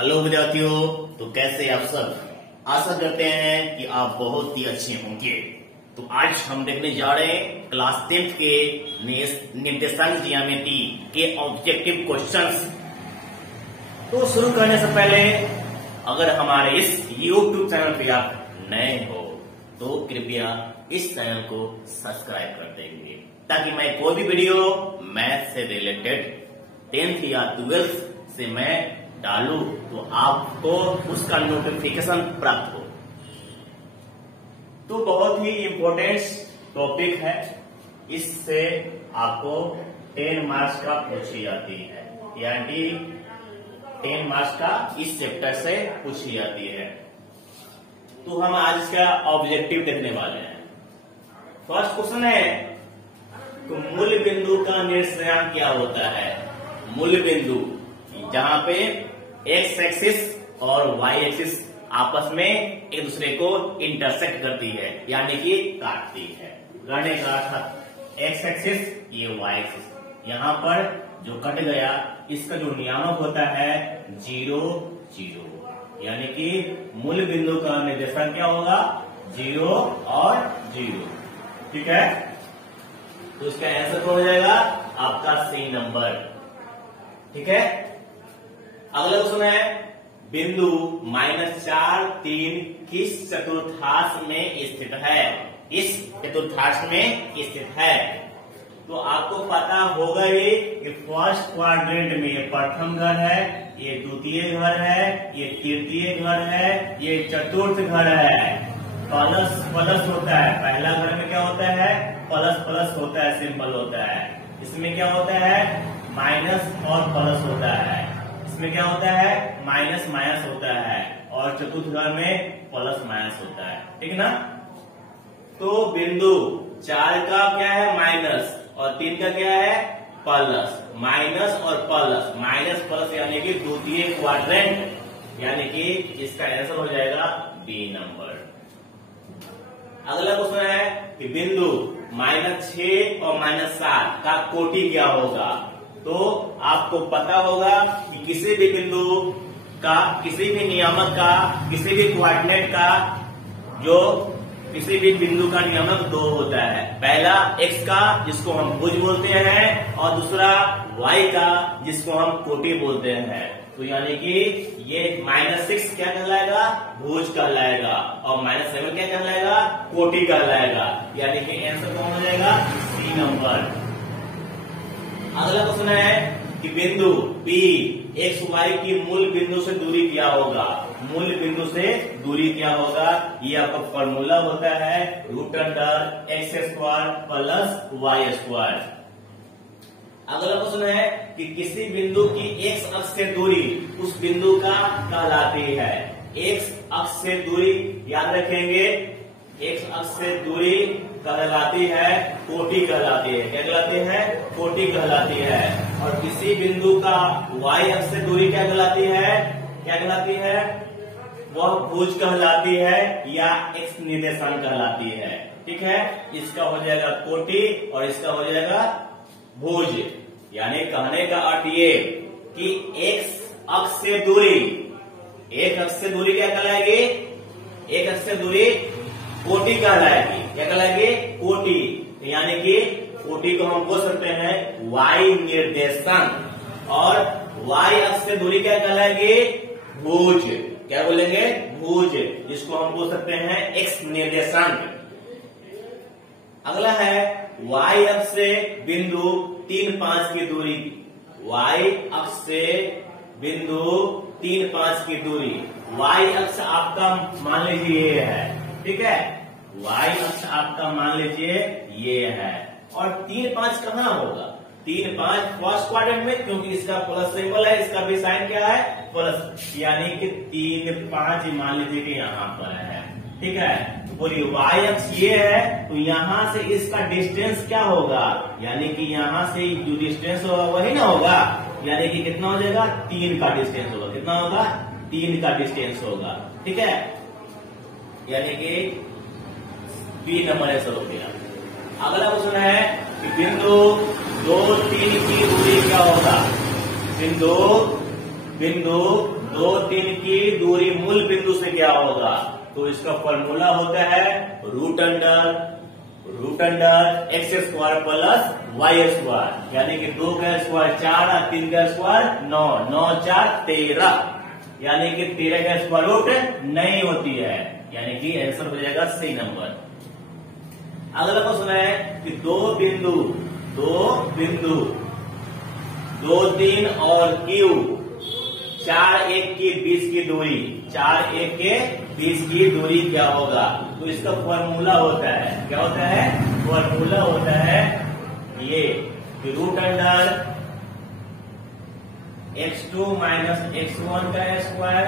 Hello विद्यार्थियों, तो कैसे आप सब। आशा करते हैं कि आप बहुत ही अच्छे होंगे। तो आज हम देखने जा रहे हैं क्लास 10th के निर्देशांक ज्यामिति के ऑब्जेक्टिव क्वेश्चंस। तो शुरू करने से पहले अगर हमारे इस YouTube चैनल पे आप नए हो तो कृपया इस चैनल को सब्सक्राइब कर देंगे ताकि मैं कोई भी वीडियो मैथ से रिलेटेड 10th या 12th से मैं डालू तो आपको उसका नोटिफिकेशन प्राप्त हो। तो बहुत ही इम्पोर्टेंट टॉपिक है, इससे आपको 10 मार्क्स का पूछी जाती है, यानी 10 मार्क्स का इस चैप्टर से पूछी जाती है। तो हम आज इसका ऑब्जेक्टिव देखने वाले हैं। फर्स्ट क्वेश्चन है, तो मूल बिंदु का निर्देशांक क्या होता है। मूल बिंदु जहां पे एक्स एक्सिस और वाई एक्सिस आपस में एक दूसरे को इंटरसेक्ट करती है, यानी कि काटती है। गढ़ने का अर्थ एक्स एक्सिस, ये वाई एक्सिस। यहां पर जो कट गया इसका जो नियामक होता है 0 0, यानी कि मूल बिंदु का निर्देशांक क्या होगा 0 और 0। ठीक है, तो इसका आंसर हो जाएगा आपका सी नंबर। ठीक है, अगला क्वेश्चन है, बिंदु -4 3 किस चतुर्थांश में स्थित है। इस चतुर्थांश में स्थित है। तो आपको पता होगा ही कि फर्स्ट क्वाड्रेंट में प्रथम घर है, ये द्वितीय घर है, ये तृतीय घर है, ये चतुर्थ घर है। प्लस प्लस होता है, पहला घर में क्या होता है प्लस प्लस होता है, सिंपल होता है। इसमें क्या होता है माइनस और प्लस होता है। इसमें क्या होता है माइनस माइनस होता है, और चतुर्थ घर में प्लस माइनस होता है। ठीक ना। तो बिंदु 4 का क्या है माइनस और 3 का क्या है प्लस। माइनस और प्लस, माइनस प्लस यानी कि द्वितीय क्वाड्रेंट, यानी कि इसका आंसर हो जाएगा बी नंबर। अगला क्वेश्चन है कि बिंदु -6 और -7 का कोटि क्या होगा। तो आपको पता होगा कि किसी भी बिंदु का, किसी भी नियामक का, किसी भी कोऑर्डिनेट का, जो किसी भी बिंदु का नियामक 2 होता है। पहला x का जिसको हम भुज बोलते हैं, और दूसरा y का जिसको हम कोटि बोलते हैं। तो यानी कि ये -6 क्या कहलाएगा भुज कहलाएगा, और -7 क्या कहलाएगा कोटि कहलाएगा, यानी कि आंसर कौन हो जाएगा सी नंबर। अगला क्वेश्चन है कि बिंदु P एक्स वाई की मूल बिंदु से दूरी क्या होगा। मूल बिंदु से दूरी क्या होगा, ये आपका फॉर्मूला होता है √x² प्लस y²। अगला क्वेश्चन है कि किसी बिंदु की x अक्ष से दूरी उस बिंदु का कहलाती है। x अक्ष से दूरी याद रखेंगे, x अक्ष से दूरी कहलाती है कोटि कहलाती है। क्या कहलाती है कोटि कहलाती है। और किसी बिंदु का y अक्ष से दूरी क्या कहलाती है, क्या कहलाती है वह भुज कहलाती है या x निर्देशांक कहलाती है। ठीक है, इसका हो जाएगा कोटि और इसका हो जाएगा भुज। यानी कहने का अर्थ ये कि x अक्ष से दूरी, एक अक्ष से दूरी क्या कहलाएगी, एक अक्ष से दूरी कोटि कहलाएगी। क्या कहलाएगी कोटि, यानी कि कोटि को हम बोल सकते हैं y निर्देशांक, और y अक्ष से दूरी क्या कहलाएगी भुज। क्या बोलेंगे भुज, जिसको हम बोल सकते हैं x निर्देशांक। अगला है y अक्ष से बिंदु 3 5 की दूरी। y अक्ष से बिंदु 3 5 की दूरी, y अक्ष आपका मान लीजिए ये है। ठीक है, y अक्ष आपका मान लीजिए ये है, और 3 5 कहाँ होगा 3 5 फर्स्ट क्वाड्रेंट में, क्योंकि इसका प्लस सिंबल है, इसका भी साइन क्या है प्लस, यानी कि 3 5 मान लीजिए कि यहाँ पर है। ठीक है, तो बोलिए y अक्ष ये है, तो यहाँ से इसका डिस्टेंस क्या होगा, यानी कि यहाँ से जो डिस्टेंस होगा वही ना होगा, यानी कि कितना हो जाएगा 3 का डिस्टेंस होगा। कितना होगा 3 का डिस्टेंस होगा। ठीक है, यानी कि बी नंबर आंसर हो गया। अगला क्वेश्चन है कि बिंदु 2 3 की दूरी क्या होगा। बिंदु 2 दो तीन की दूरी मूल बिंदु से क्या होगा, तो इसका फॉर्मूला होता है root under X square plus Y square, यानी कि 2 का स्क्वायर 4, 3 का स्क्वायर 9, 9 4 13, यानी कि 13 का स्क्वायर रूट नहीं होती है, यानी कि आंसर हो जाएगा सी नंबर। अगला क्वेश्चन है कि दो बिंदु 2 3 और क्यू 4 1 के बीच की दूरी, 4 1 के बीच की दूरी क्या होगा, तो इसका फॉर्मूला होता है, क्या होता है, फॉर्मूला होता है ये root under x2 minus x1 का square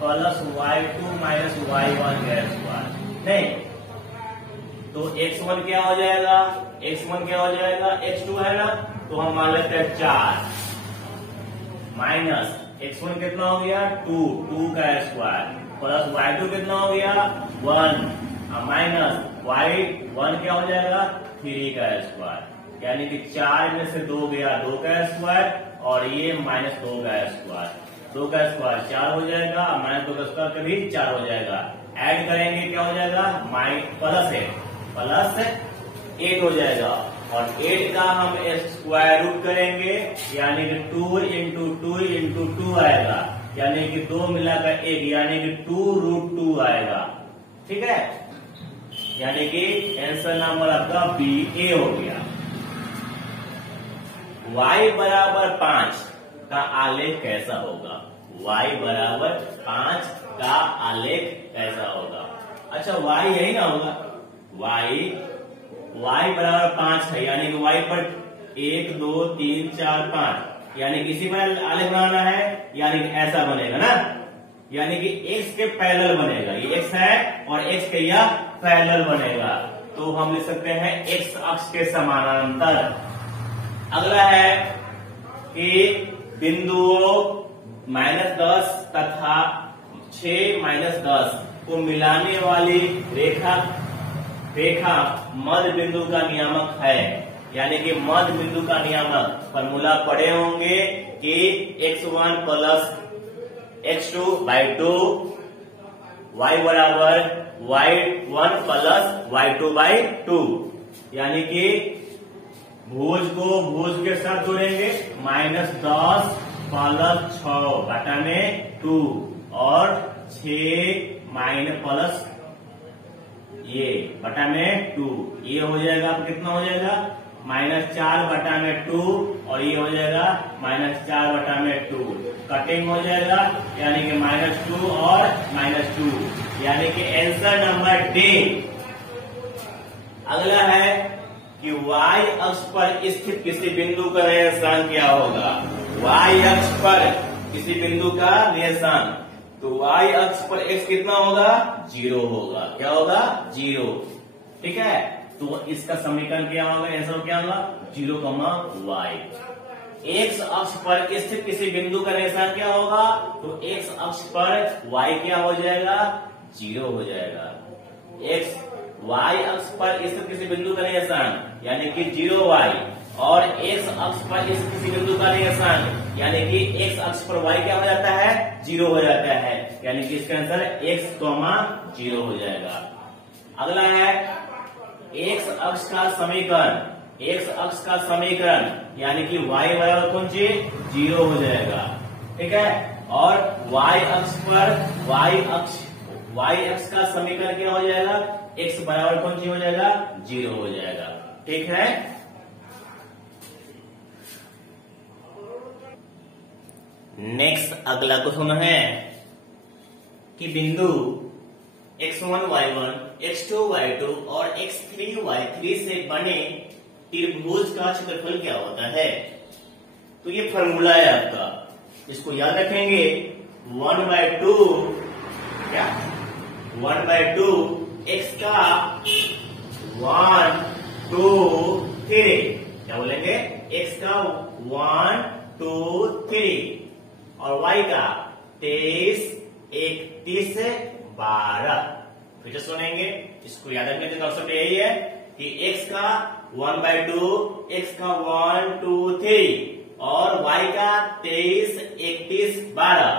plus y2 minus y1 का स्क्वायर। नहीं तो x1 क्या हो जाएगा, x1 क्या हो जाएगा, x2 है ना, तो हम मान लेते हैं 4 माइनस x1 कितना हो गया 2, 2 का स्क्वायर प्लस y2 कितना हो गया 1 माइनस y1 क्या हो जाएगा 3 का स्क्वायर, यानी कि 4 में से 2 गया 2 का स्क्वायर और ये माइनस 2 का स्क्वायर, 2 का स्क्वायर 4 हो जाएगा, माइनस 2 का स्क्वायर कभी 4 हो जाएगा, ऐड करेंगे क्या हो जाएगा प्लस 8 हो जाएगा, और 8 का हम स्क्वायर रूट करेंगे, यानी कि 2 इंटू 2 इंटू 2 आएगा, यानी कि 2 मिलाकर 1, यानी कि 2√2 आएगा। ठीक है, यानी कि आंसर नंबर आपका बी ए हो गया। y बराबर 5 का आलेख कैसा होगा, y बराबर 5 का आलेख कैसा होगा, अच्छा y यही ना होगा, y बराबर 5 है, यानी कि y पर 1 2 3 4 5, यानी किसी पर आलेख बनाना है, यानी कि ऐसा बनेगा ना, यानी कि x के पैरेलल बनेगा, ये x है और x के यह पैरेलल बनेगा, तो हम लिख सकते हैं x अक्ष के समानांतर। अगला है कि बिंदुओं -10 तथा 6 -10 को मिलाने वाली रेखा मध्य बिंदु का नियामक है, यानी कि मध्य बिंदु का नियामक फॉर्मूला पढ़े होंगे कि x1 plus x2 by 2 y बराबर y1 प्लस y2 बाई 2, यानी कि भुज को भुज के साथ जोड़ेंगे -10 प्लस 6 बटा में 2 और 6 माइनस प्लस ये बटा में 2, ये हो जाएगा आपको कितना हो जाएगा -4 बटा में 2 और ये हो जाएगा -4 बटा में 2, कटिंग हो जाएगा, यानी कि -2 और -2, यानी कि आंसर नंबर डी। अगला है कि y अक्ष पर स्थित किसी बिंदु का निर्देशांक क्या होगा, y अक्ष पर किसी बिंदु का निर्देशांक, तो y अक्ष पर x कितना होगा 0 होगा, क्या होगा 0। ठीक है, तो इसका समीकरण क्या होगा, आंसर क्या होगा 0, y। x अक्ष पर स्थित किसी बिंदु का निर्देशांक क्या होगा, तो x अक्ष पर y क्या हो जाएगा 0 हो जाएगा, y अक्ष पर स्थित किसी बिंदु का निर्देशांक यानी कि 0y, और x अक्ष पर स्थित किसी बिंदु का निर्देशांक यानी कि x अक्ष पर y क्या हो जाता है 0 हो जाता है, यानी कि इसका आंसर x, 0 हो जाएगा। अगला है x अक्ष का समीकरण, यानी कि y बराबर कौन सी 0 हो जाएगा। ठीक है, और y अक्ष का समीकरण क्या हो जाएगा, x बराबर कौन सी हो जाएगा 0 हो जाएगा। ठीक है, नेक्स्ट अगला क्वेश्चन है कि बिंदु x1 y1, x2 y2 और x3 y3 से बने त्रिभुज का क्षेत्रफल क्या होता है, तो ये फॉर्मूला है आपका, इसको याद रखेंगे 1/2 क्या 1/2 x का 1 2 3, क्या बोलेंगे x का 1 2 3 और y का 23 31 12। फिर से सुनेंगे, इसको याद रखने का कॉन्सेप्ट यही है कि x का 1/2, x का 1 2 3 और y का 23 31 12,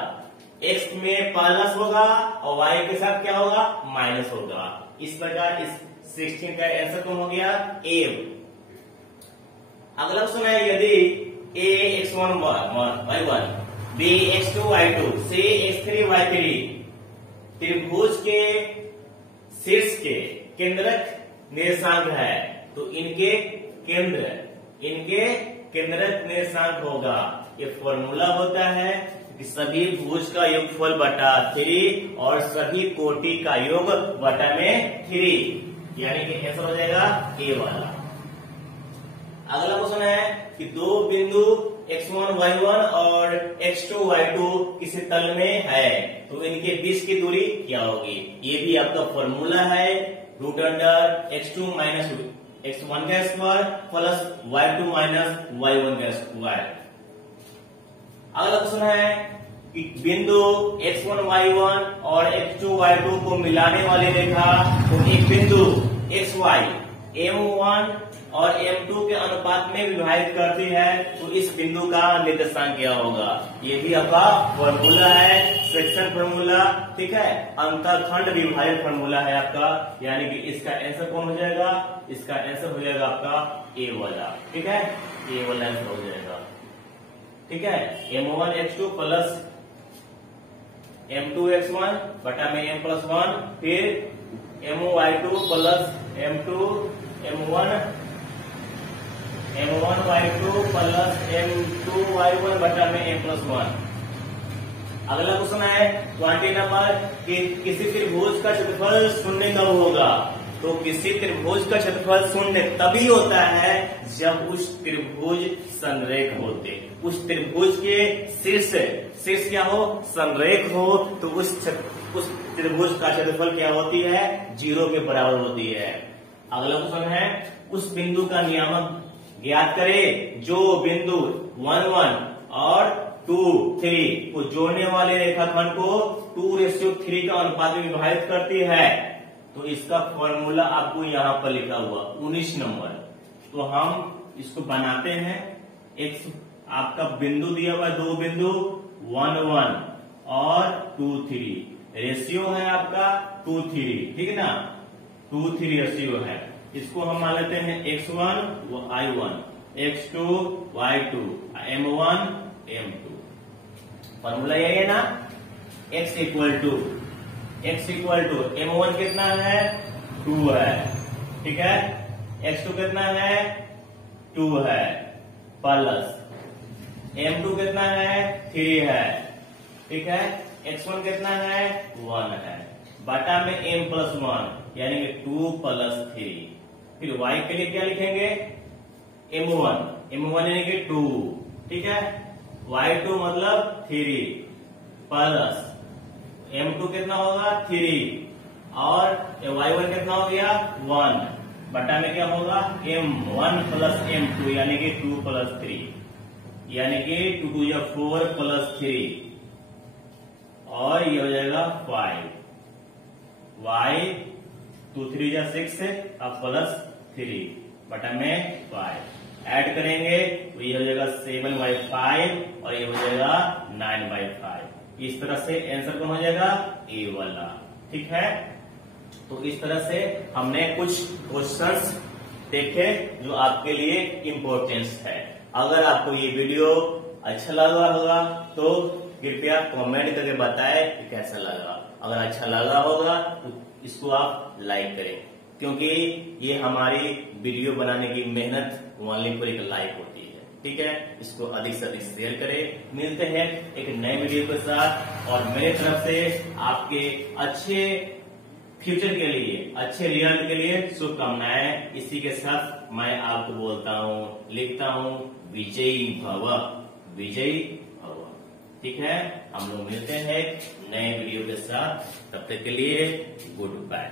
x में प्लस होगा और y के साथ क्या होगा, माइनस होगा। इस प्रकार इस 16 का आंसर कौन हो गया, ए। अगला क्वेश्चन है, यदि a x1 y1 b x2 y2 c x3 y3 त्रिभुज के शीर्ष के केंद्रक निर्देशांक है, तो इनके केंद्रक निर्देशांक होगा। ये फॉर्मूला होता है कि सभी भुज का योगफल बटा 3 और सभी कोटि का योग बटा में 3, यानी कि आंसर हो जाएगा ए वाला। अगला क्वेश्चन है कि दो बिंदु x1 y1 और x2 y2 किसी तल में है, तो इनके बीच की दूरी क्या होगी। ये भी आपका फॉर्मूला है, root under x2 minus x1 का square plus y2 minus y1 का स्क्वायर। अगला क्वेश्चन है कि बिंदु x1 y1 और x2 y2 को मिलाने वाली रेखा तो एक बिंदु xy m1 और m2 के अनुपात में विभाजित करती है, तो इस बिंदु का निर्देशांक क्या होगा। ये भी आपका फॉर्मूला है, सेक्शन फॉर्मूला, ठीक है, अंतरखंड विभाजन फॉर्मूला है आपका, यानी कि इसका आंसर कौन हो जाएगा, इसका आंसर हो जाएगा आपका ए वाला, ठीक है, ए वाला आंसर हो जाएगा, ठीक है। m1 x2 plus m2 x1 बटा में m प्लस 1, फिर my2 plus m2 m1 y2 plus m2 y1 बटा में m प्लस 1। अगला क्वेश्चन है 20 नंबर कि किसी त्रिभुज का क्षेत्रफल शून्य कब होगा, तो किसी त्रिभुज का क्षेत्रफल शून्य तभी होता है जब उस त्रिभुज संरेख होते, उस त्रिभुज के शीर्ष क्या हो, संरेख हो, तो उस त्रिभुज का क्षेत्रफल क्या होती है, 0 के बराबर होती है। अगला क्वेश्चन है उस बिंदु का नियामक ज्ञात करें जो बिंदु 1 1 और 2 3 को जोड़ने वाले रेखाखंड को 2:3 का अनुपात में विभाजित करती है, तो इसका फॉर्मूला आपको यहाँ पर लिखा हुआ 19 नंबर। तो हम इसको बनाते हैं। एक आपका बिंदु दिया हुआ है, दो बिंदु 1 1 और 2 3, रेशियो है आपका 2 3, ठीक है ना, 2 3 रेशियो है। इसको हम मान लेते हैं x1 y1 x2 y2 m1 m2। Formula यही है ना, x इक्वल टू m1 कितना है, 2 है, ठीक है, x2 कितना है, 2 है, प्लस m2 कितना है, 3 है, ठीक है, x1 कितना है, 1 है, बटा में m प्लस 1 यानी कि 2 प्लस 3। फिर y के लिए क्या लिखेंगे, m1 यानी कि 2, ठीक है, y2 मतलब 3 प्लस m2 कितना होगा, 3 और y1 कितना हो गया, 1, बटा में क्या होगा, m1 प्लस m2 यानी कि 2 प्लस 3, यानी कि 2 2 या 4 प्लस 3 और ये हो जाएगा 5, y 2 3 या 6 अब प्लस 3 बटा में 5 ऐड करेंगे तो ये हो जाएगा 7/5 और ये हो जाएगा 9/5। इस तरह से आंसर कौन हो जाएगा, ए वाला, ठीक है। तो इस तरह से हमने कुछ क्वेश्चंस देखे जो आपके लिए इम्पोर्टेंस है। अगर आपको ये वीडियो अच्छा लगा होगा तो कृपया कमेंट करके बताएं कि कैसा लगा। अगर अच्छा लगा होगा तो इसको आप लाइक करें, क्योंकि ये हमारी वीडियो बनाने की मेहनत ओनली फॉर एक लाइक होती है, ठीक है। इसको अधिक से अधिक शेयर करें। मिलते हैं एक नए वीडियो के साथ, और मेरे तरफ से आपके अच्छे फ्यूचर के लिए, अच्छे रिजल्ट के लिए शुभकामनाएं। इसी के साथ मैं आपको बोलता हूँ, लिखता हूँ, विजयी भव, विजयी भव, ठीक है। हम लोग मिलते हैं नए वीडियो के साथ, तब तक के लिए गुड बाय।